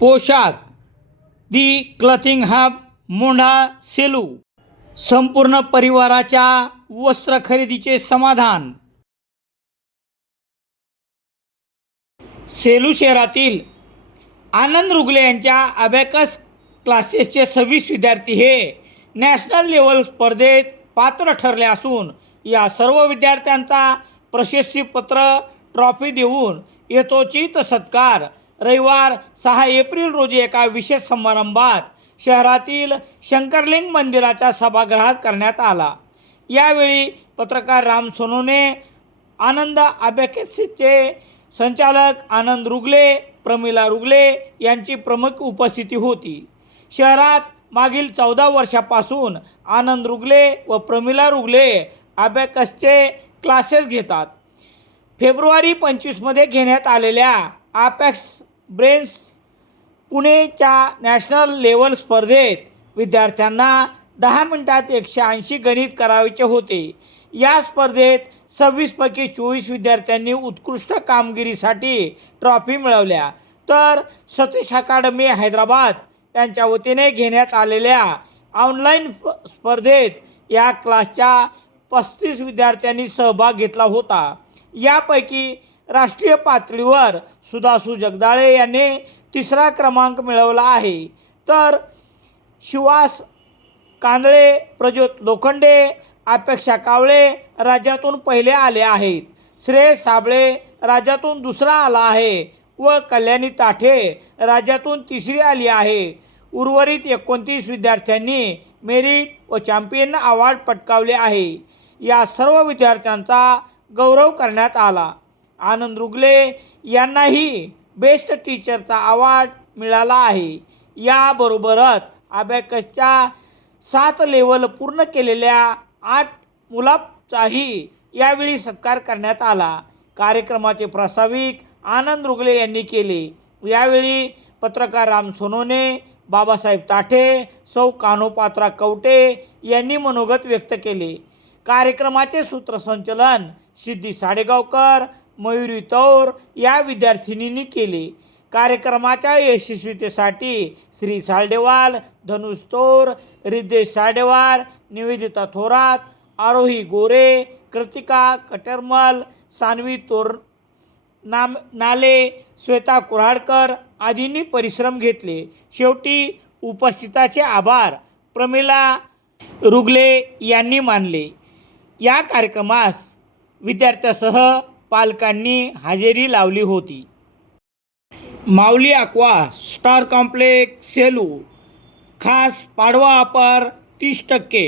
पोशाख. The clothing hub Mondha Selu. संपूर्ण परिवाराच्या वस्त्र खरेदीचे समाधान. सेलू शहरातील आनंद रुगले यांच्या अबॅकस क्लासेसचे सव्वीस विद्यार्थी हे नॅशनल लेवल स्पर्धेत पात्र ठरले असून या सर्व विद्यार्थ्यांचा प्रशस्तीपत्र ट्रॉफी देऊन यथोचित सत्कार रविवार सहा एप्रिल रोजी एका विशेष समारंभात शहरातील शंकरलिंग मंदिराच्या सभागृहात करण्यात आला. यावेळी पत्रकार राम सोनोने आनंद अबॅकेसचे संचालक आनंद रुगले प्रमिला रुगले यांची प्रमुख उपस्थिती होती. शहरात मागील चौदा वर्षापासून आनंद रुगले व प्रमिला रुगले अबॅकसचे क्लासेस घेतात. फेब्रुवारी पंचवीसमध्ये घेण्यात आलेल्या आपॅक्स ब्रेन्स पुणेच्या नॅशनल लेवल स्पर्धेत विद्यार्थ्यांना दहा मिनटात एकशे ऐंशी गणित करावेचे होते. या स्पर्धेत सव्वीसपैकी चोवीस विद्यार्थ्यांनी उत्कृष्ट कामगिरीसाठी ट्रॉफी मिळवल्या. तर सतीश अकादमी हैदराबाद यांच्या वतीने घेण्यात आलेल्या ऑनलाईन स्पर्धेत या क्लासच्या पस्तीस विद्यार्थ्यांनी सहभाग घेतला होता. यापैकी राष्ट्रीय पातळीवर सुधासू जगदाळे यांनी तिसरा क्रमांक मिळवला आहे. तर शिवास कांदळे प्रज्योत लोखंडे अपेक्षा कावळे राज्यातून पहिले आले आहेत. श्रेयस साबळे राज्यातून दुसरा आला आहे व कल्याणी ताठे राज्यातून तिसरी आली आहे. उर्वरित एकोणतीस विद्यार्थ्यांनी मेरिट व चॅम्पियन अवॉर्ड पटकावले आहे. या सर्व विद्यार्थ्यांचा गौरव करण्यात आला. आनंद रुगले यांनाही बेस्ट टीचरचा अवॉर्ड मिळाला आहे. याबरोबरच अबॅकसच्या सात लेवल पूर्ण केलेल्या आठ मुलाचाही यावेळी सत्कार करण्यात आला. कार्यक्रमाचे प्रास्ताविक आनंद रुगले यांनी केले. यावेळी पत्रकार राम सोनोने बाबासाहेब ताठे सौ कान्होपात्रा कवटे यांनी मनोगत व्यक्त केले. कार्यक्रमाचे सूत्रसंचलन सिद्धी साडेगावकर मयुरी तौर या विद्यार्थिनींनी केले. कार्यक्रमाच्या यशस्वीतेसाठी श्री सालडेवाल धनुष तोर रिद्देश साडेवाल निवेदिता थोरात आरोही गोरे कृतिका कटरमल सानवी तोर नाम नाले श्वेता कुऱ्हाडकर आदींनी परिश्रम घेतले. शेवटी उपस्थिताचे आभार प्रमिला रुगले यांनी मानले. या कार्यक्रमास विद्यार्थ्यासह पालकांनी हजेरी लावली होती. Mauli Aqua Star complex Selu खास पाडवा अपार तीस टक्के.